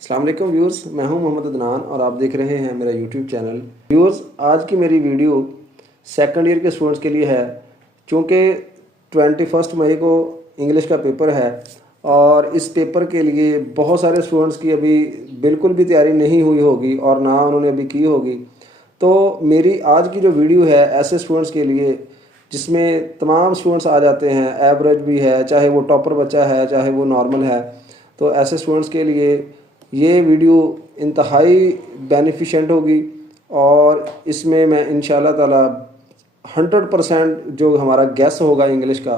अस्सलाम वालेकुम व्यूअर्स, मैं हूं मोहम्मद अदनान और आप देख रहे हैं मेरा यूट्यूब चैनल। व्यूअर्स, आज की मेरी वीडियो सेकंड ईयर के स्टूडेंट्स के लिए है। चूँकि 21 मई को इंग्लिश का पेपर है और इस पेपर के लिए बहुत सारे स्टूडेंट्स की अभी बिल्कुल भी तैयारी नहीं हुई होगी और ना उन्होंने अभी की होगी। तो मेरी आज की जो वीडियो है ऐसे स्टूडेंट्स के लिए जिसमें तमाम स्टूडेंट्स आ जाते हैं, एवरेज भी है, चाहे वो टॉपर बच्चा है चाहे वो नॉर्मल है। तो ऐसे स्टूडेंट्स के लिए ये वीडियो इंतहाई बेनिफिशेंट होगी और इसमें मैं इंशाल्लाह ताला 100% जो हमारा गैस होगा इंग्लिश का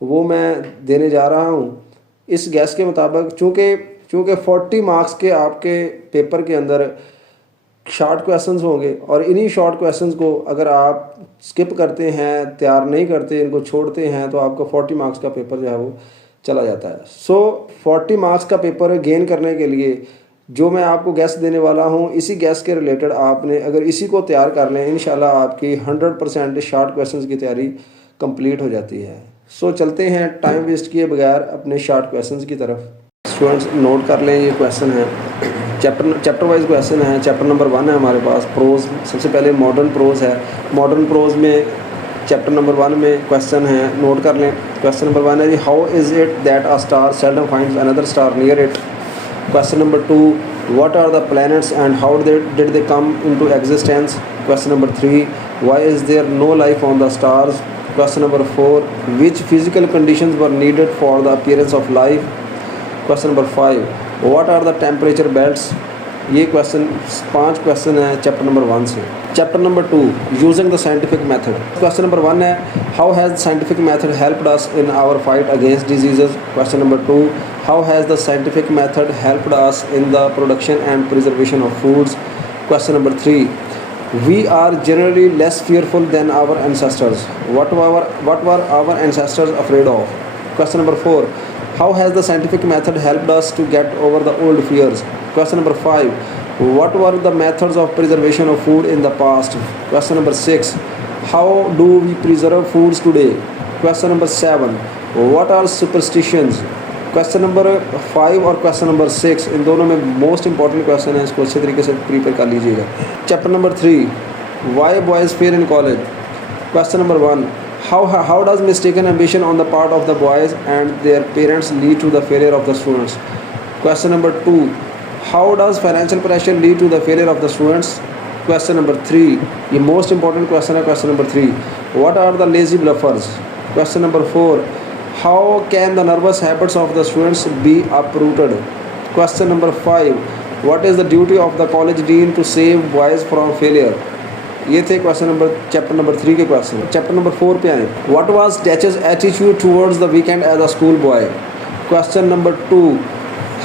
वो मैं देने जा रहा हूँ। इस गैस के मुताबिक चूँकि 40 मार्क्स के आपके पेपर के अंदर शॉर्ट क्वेश्चंस होंगे और इन्हीं शॉर्ट क्वेश्चंस को अगर आप स्किप करते हैं, तैयार नहीं करते, इनको छोड़ते हैं तो आपका 40 मार्क्स का पेपर जो है वो चला जाता है। सो 40 मार्क्स का पेपर गेन करने के लिए जो मैं आपको गैस देने वाला हूँ, इसी गैस के रिलेटेड आपने अगर इसी को तैयार कर लें इंशाल्लाह आपकी 100% शॉर्ट क्वेश्चंस की तैयारी कंप्लीट हो जाती है। सो चलते हैं टाइम वेस्ट किए बगैर अपने शॉर्ट क्वेश्चंस की तरफ। स्टूडेंट्स नोट कर लें, ये क्वेश्चन है, चैप्टर वाइज क्वेश्चन है। चैप्टर नंबर 1 है हमारे पास प्रोज। सबसे पहले मॉडर्न प्रोज है। मॉडर्न प्रोज में चैप्टर नंबर 1 में क्वेश्चन है, नोट कर लें। क्वेश्चन नंबर 1 है जी, how is it that a star seldom finds another star near it. Question number 2, what are the planets and how did they come into existence. Question number 3, why is there no life on the stars. Question number 4, which physical conditions were needed for the appearance of life. Question number 5, what are the temperature belts. ये question 5 question है chapter number 1 से। Chapter number 2, using the scientific method. Question number 1 है, how has scientific method helped us in our fight against diseases. Question number 2, how has the scientific method helped us in the production and preservation of foods. Question number 3, we are generally less fearful than our ancestors. What were our ancestors afraid of? Question number 4, how has the scientific method helped us to get over the old fears? Question number 5, what were the methods of preservation of food in the past? Question number 6, how do we preserve foods today? Question number 7, what are superstitions? Question number 5 और question number 6 इन दोनों में most important question है, इसको अच्छे तरीके से prepare कर लीजिएगा। Chapter number 3, why boys fail in college. Question number 1, how does mistaken ambition on the part of the boys and their parents lead to the failure of the students. Question number 2, how does financial pressure lead to the failure of the students. Question number 3, ये most important question है। Question number 3, what are the lazy bluffers. Question number 4, how can the nervous habits of the students be uprooted. Question number 5, what is the duty of the college dean to save boys from failure. ये थे question number chapter number 3 के question. Chapter number 4 पे आए, what was Dachs attitude towards the weekend as a schoolboy. Question number 2,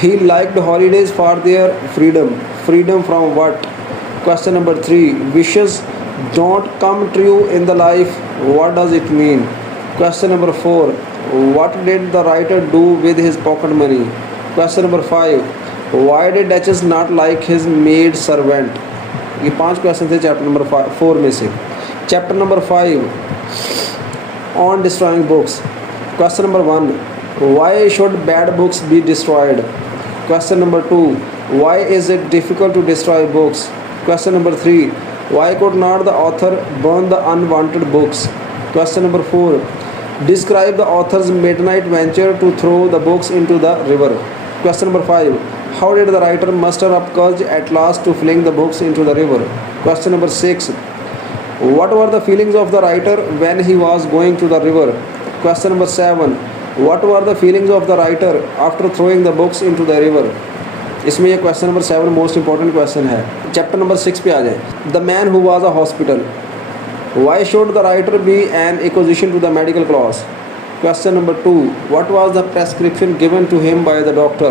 he liked holidays for their freedom from what. Question number 3, wishes don't come true in the life, what does it mean. Question number 4, what did the writer do with his pocket money. Question number 5, why did Duchess not like his maid servant. ये 5 question थे chapter number 4 में से। Chapter number 5 on destroying books. Question number 1, why should bad books be destroyed. Question number 2, why is it difficult to destroy books. Question number 3, why could not the author burn the unwanted books. Question number 4, describe the author's midnight venture to throw the books into the river. Question number 5, how did the writer muster up courage at last to fling the books into the river. Question number 6, what were the feelings of the writer when he was going to the river. Question number 7, what were the feelings of the writer after throwing the books into the river. इसमें ये question number 7 most important question है। Chapter number 6 पे आ जाए, the man who was a hospital, why should the writer be an acquisition to the medical class. Question number 2, what was the prescription given to him by the doctor.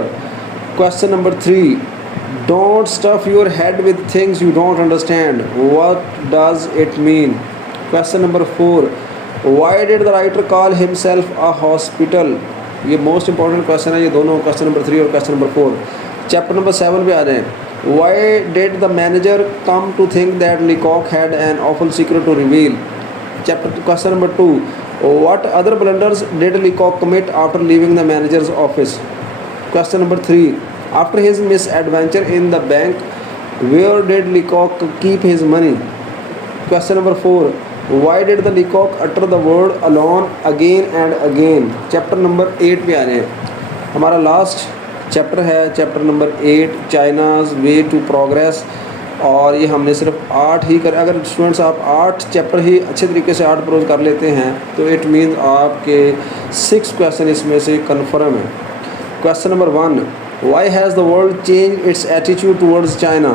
Question number 3, don't stuff your head with things you don't understand, what does it mean. Question number 4, why did the writer call himself a hospital. ये most important question है, ये दोनों question number 3 और question number 4। Chapter number 7 पे आ जाएँ, why did the manager come to think that Leacock had an awful secret to reveal. Question number 2, what other blunders did Leacock commit after leaving the manager's office. Question number 3, After his misadventure in the bank, where did Leacock keep his money? Question number 4. Why did the Leacock utter the word alone again and again? Chapter number 8 पे आ रहे हैं. हमारा last chapter है chapter number 8 China's way to progress, और ये हमने सिर्फ 8 ही कर. अगर स्टूडेंट्स आप 8 चैप्टर ही अच्छे तरीके से 8 प्रोज कर लेते हैं तो इट मीन्स आपके 6 क्वेश्चन इसमें से कन्फर्म है. Question number 1. Why has the world change its attitude towards China?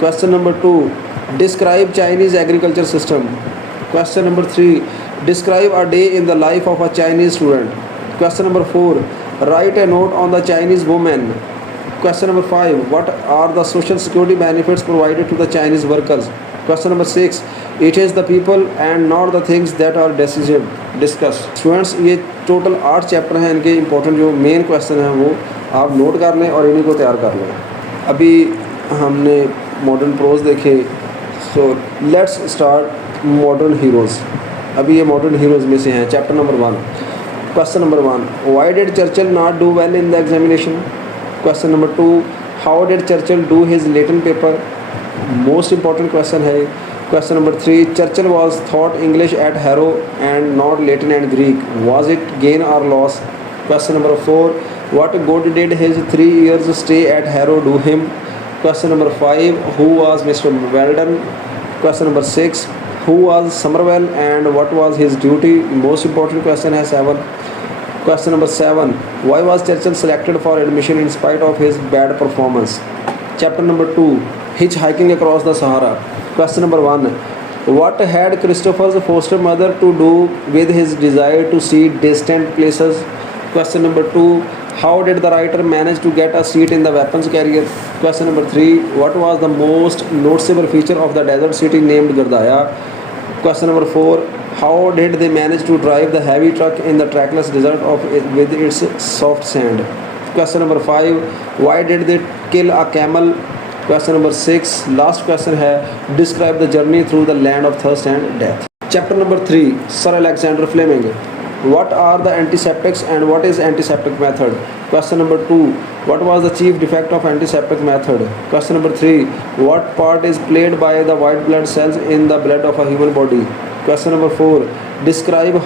Question number 2. Describe Chinese agriculture system. Question number 3. Describe a day in the life of a Chinese student. Question number 4. Write a note on the Chinese woman. Question number 5. What are the social security benefits provided to the Chinese workers? Question number 6. It is the people and not the things that are discussed. Students, ये total 8 chapter हैं. इनके important जो main question हैं वो आप note कर लें और इन्हीं को तैयार कर लें. अभी हमने मॉडर्न प्रोज देखे, so let's start modern heroes. अभी ये मॉडर्न हीरोज़ में से हैं. Chapter number 1. Question number 1. Why did Churchill not do well in the examination? Question number 2. How did Churchill do his Latin paper? Most important question है. Question number 3. Churchill was taught English at Harrow and not Latin and Greek. Was it gain or loss? Question number 4. What good did his 3 years stay at Harrow do him? Question number 5. Who was mister Weldon? Question number 6. Who was Somerville and what was his duty? Most important question है 7. Question number 7. Why was Churchill selected for admission in spite of his bad performance? Chapter number 2. Hitchhiking across the Sahara. Question number 1. What had Christopher's foster mother to do with his desire to see distant places? Question number 2. How did the writer manage to get a seat in the weapons carrier? Question number 3. What was the most noticeable feature of the desert city named Gardaya? Question number 4. How did they manage to drive the heavy truck in the trackless desert with its soft sand? Question number 5. Why did they kill a camel? Question number 6. Last question है describe the journey through the land of thirst and death. Chapter number 3. Sir Alexander Fleming. What are the antiseptics and what is antiseptic method? Question number 2. What was the chief defect of antiseptic method? Question number 3. What part is played by the white blood cells in the blood of a human body? Question number 4. Describe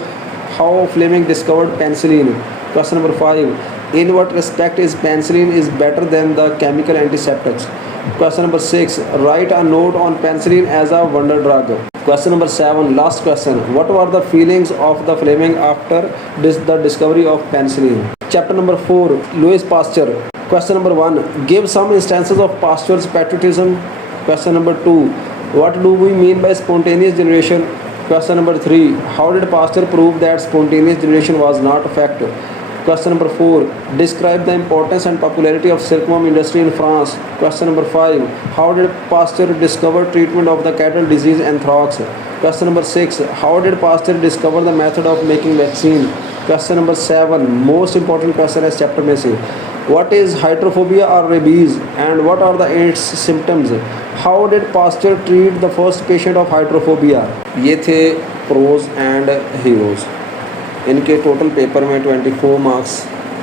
how Fleming discovered penicillin. Question number 5. In what respect is penicillin is better than the chemical antiseptics? Question number 6. Write a note on penicillin as a wonder drug. Question number 7. Last question. What were the feelings of the Fleming after the discovery of penicillin? Chapter number 4. Louis Pasteur. Question number 1. Give some instances of Pasteur's patriotism. Question number 2. What do we mean by spontaneous generation? Question number 3. How did Pasteur prove that spontaneous generation was not a fact? Question number 4. Describe the importance and popularity of silkworm industry in France. Question number 5. How did Pasteur discover treatment of the cattle disease anthrax? Question number 6. How did Pasteur discover the method of making vaccine? Question number 7. Most important question is chapter में से. What is hydrophobia or rabies and what are the its symptoms? How did Pasteur treat the first patient of hydrophobia? ये थे pros and heroes. इनके total paper में 24 marks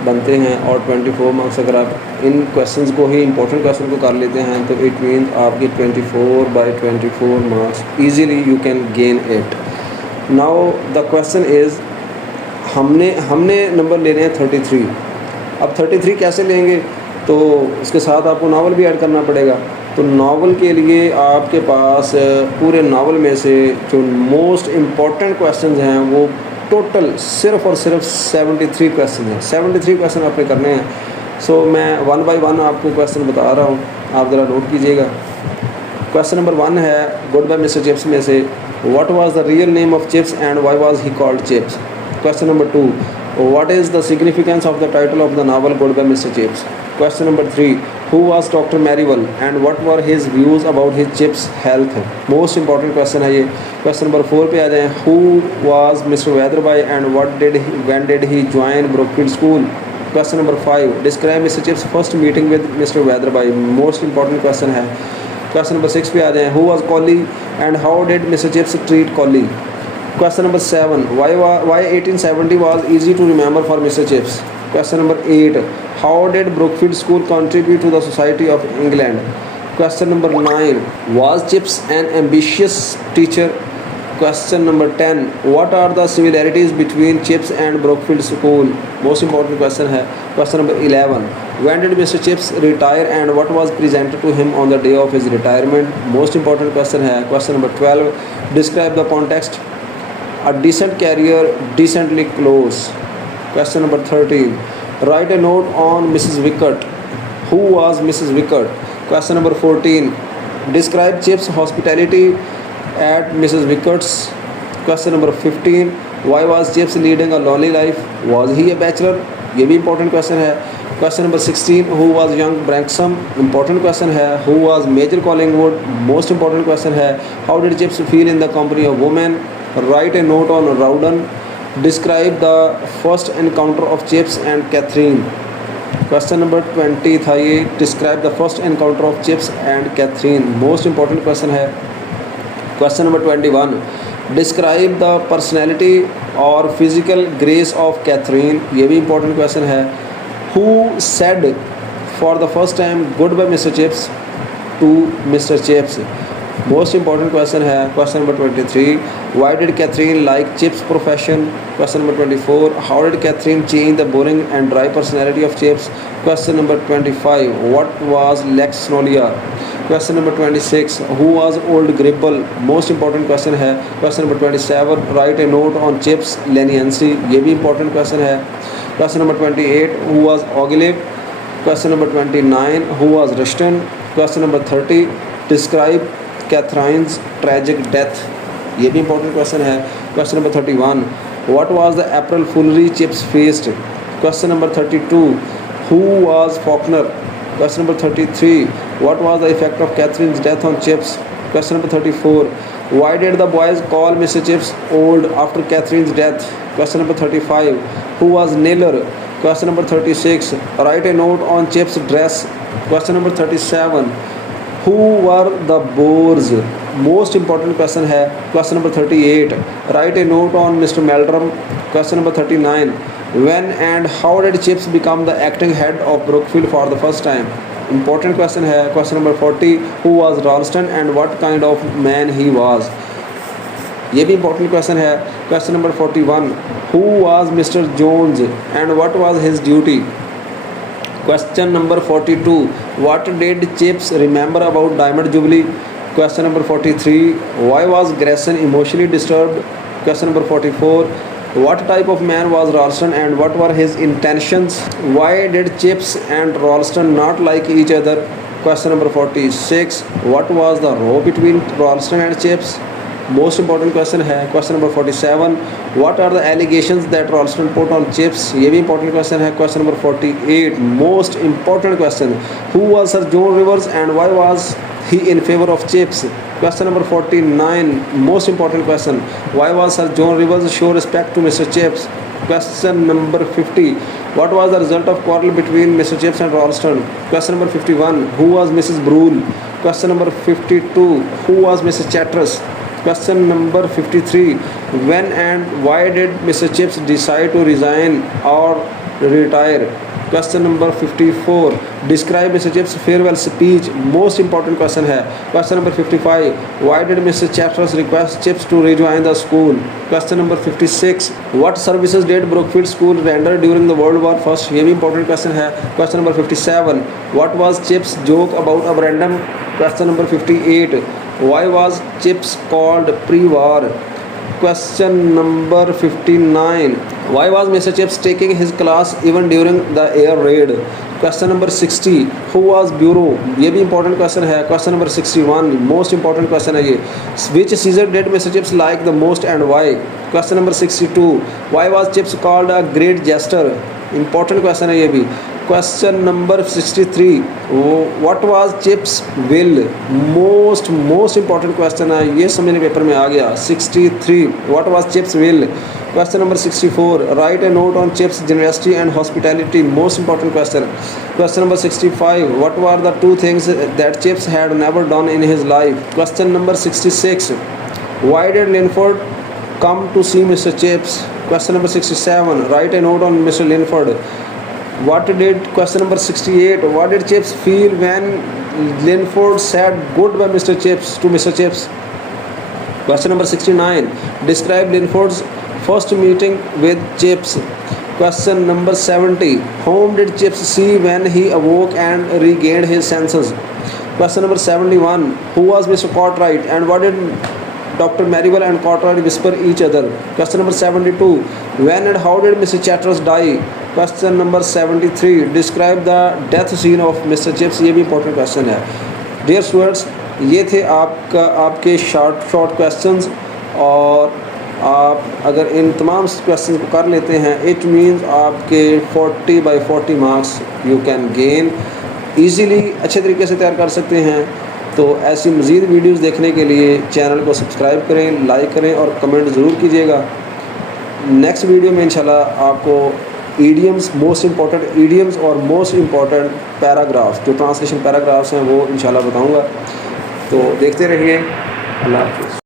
बनते हैं और 24 marks अगर आप इन क्वेश्चंस को ही इंपॉर्टेंट क्वेश्चन को कर लेते हैं तो इट मीन्स आपकी 24/24 marks easily you can gain it. Now the question is हमने नंबर लेने हैं 33. अब 33 कैसे लेंगे? तो उसके साथ आपको नावल भी ऐड करना पड़ेगा. तो नावल के लिए आपके पास पूरे नावल में से जो मोस्ट इम्पॉर्टेंट क्वेश्चंस हैं वो टोटल सिर्फ और सिर्फ 73 क्वेश्चन हैं. 73 क्वेश्चन आपने करने हैं. सो मैं 1 by 1 आपको क्वेश्चन बता रहा हूँ, आप ज़रा नोट कीजिएगा. क्वेश्चन नंबर 1 है गुड बाय मिस्टर चिप्स में से what was the real name of Chips and why was he called Chips. Question number 2. What is the significance of the title of the novel goodbye mister Chips. Question number 3. Who was Dr. Merivale and what were his views about his chips health? Most important question है ये. Question number 4 पे आ जाएं. Who was Mr. Weatherby and when did he join Brookfield School? Question number 5. Describe Mr. Chips' first meeting with Mr. Weatherby. Most important question है. Question number 6 पे आ जाएं. Who was Collie and how did Mr. Chips treat Collie? Question number 7. Why 1870 was easy to remember for Mr. Chips? Question number 8. How did Brookfield School contribute to the society of England? Question number 9. Was Chips an ambitious teacher? Question number 10. What are the similarities between Chips and Brookfield School? Most important question है. Question number 11. When did Mr. Chips retire and what was presented to him on the day of his retirement? Most important question है. Question number 12. Describe the context. A decent career, decently close. Question number 13. Write a note on Mrs. Wickert. Who was Mrs. Wickert? Question number 14. Describe Chips' hospitality at Mrs. Wickert's. Question number 15. Why was Chips leading a lonely life? Was he a bachelor? ये भी important question है. Question number 16. Who was young Branksome? Important question है. Who was Major Collingwood? Most important question है. How did Chips feel in the company of women? Write a note on Rowden. Describe the first encounter of Chips and Catherine. Question number 20 था ये. Describe the first encounter of Chips and Catherine. Most important question है. Question number 21. Describe the personality or physical grace of Catherine. ये भी important question है. Who said for the first time goodbye Mr. Chips to Mr. Chips? Most important question है. Question number 23. Why did Catherine like Chips' profession? Question number 24. How did Catherine change the boring and dry personality of Chips? Question number 25. What was Lexnolia? Question number 26. Who was Old Gribble? Most important question है. Question number 27. Write a note on Chips' leniency. ये भी important question है. Question number 28. Who was Ogilvy? Question number 29. Who was Rushton? Question number 30. Describe Catherine's tragic death. ये भी important question है. Question number 31. What was the April foolery Chips faced? Question number 32. Who was Faulkner? Question number 33. What was the effect of Catherine's death on Chips? Question number 34. Why did the boys call Mr. Chips old after Catherine's death? Question number 35. Who was Naylor? Question number 36. Write a note on Chips' dress. Question number 37. Who were the Boers? Most important question है. Question number 38. Write a note on Mr. Meldrum. Question number 39. When and how did Chips become the acting head of Brookfield for the first time? Important question है. Question number 40. Who was Ralston and what kind of man he was? ये भी important question है. Question number 41. Who was Mr. Jones and what was his duty? Question number 42. What did Chips remember about Diamond Jubilee? Question number 43. Why was Grayson emotionally disturbed? Question number 44. What type of man was Ralston and what were his intentions? Why did Chips and Ralston not like each other? Question number 46. What was the row between Ralston and Chips? Most important question है. Question number 47. What are the allegations that Ralston put on Chips? ये भी important question है. Question number 48. Most important question. Who was Sir John Rivers and why was he in favor of Chips? Question number 49. Most important question. Why was Sir John Rivers show respect to Mr. Chips? Question number 50. What was the result of quarrel between Mr. Chips and Ralston? Question number 51. Who was Mrs. Brule? Question number 52. Who was Mrs. Chatteris? Question number 53. When and why did Mr. Chips decide to resign or retire? Question number 54. Describe Mr. Chips' farewell speech. Most important question है. Question number 55. Why did Mr. Chatteris request Chips to rejoin the school? Question number 56. What services did Brookfield School render during the World War I? ये भी important question है. Question number 57. What was Chips' joke about abrandum? Question number 58. Why was Chips called pre-war? Question number 59. Why was Mr. Chips taking his class even during the air raid? Question number 60. Who was Bureau? ये भी important question है. Question number 61. Most important question है ये. Which season did Mr. Chips like the most and why? Question number 62. Why was Chips called a great jester? Important question है ये भी. Question number 63. What was Chips' will? Most important question है ये. समझने paper में आ गया. 63. What was Chips' will? Question number 64. Write a note on Chips' generosity and hospitality. Most important question. Question number 65. What were the two things that Chips had never done in his life? Question number 66. Why did Linford come to see Mr. Chips? Question number 67. Write a note on Mr. Linford. What did question number 68? What did Chips feel when Linford said goodbye Mr. Chips to Mr. Chips? Question number 69. Describe Linford's first meeting with Chips. Question number 70. Whom did Chips see when he awoke and regained his senses? Question number 71. Who was Mr. Cartwright and what did Dr. Merivale and Cartwright whisper each other? Question number 72. When and how did Mr. Chatteras die? Question number 73. Describe the death scene of Mr. Chips. ये भी important question है. Dear students, ये थे आपके short questions, और आप अगर इन तमाम क्वेश्चन को कर लेते हैं, इट मीन्स आपके 40/40 marks you can gain easily, अच्छे तरीके से तैयार कर सकते हैं. तो ऐसी मज़ीद वीडियोस देखने के लिए चैनल को सब्सक्राइब करें, लाइक करें और कमेंट ज़रूर कीजिएगा. नेक्स्ट वीडियो में इंशाल्लाह आपको ईडियम्स, मोस्ट इम्पॉर्टेंट ईडियम्स और मोस्ट इम्पॉर्टेंट पैराग्राफ्स, जो ट्रांसलेशन पैराग्राफ्स हैं वो इंशाल्लाह बताऊंगा. तो देखते रहिए. अल्लाह हाफ़िज़.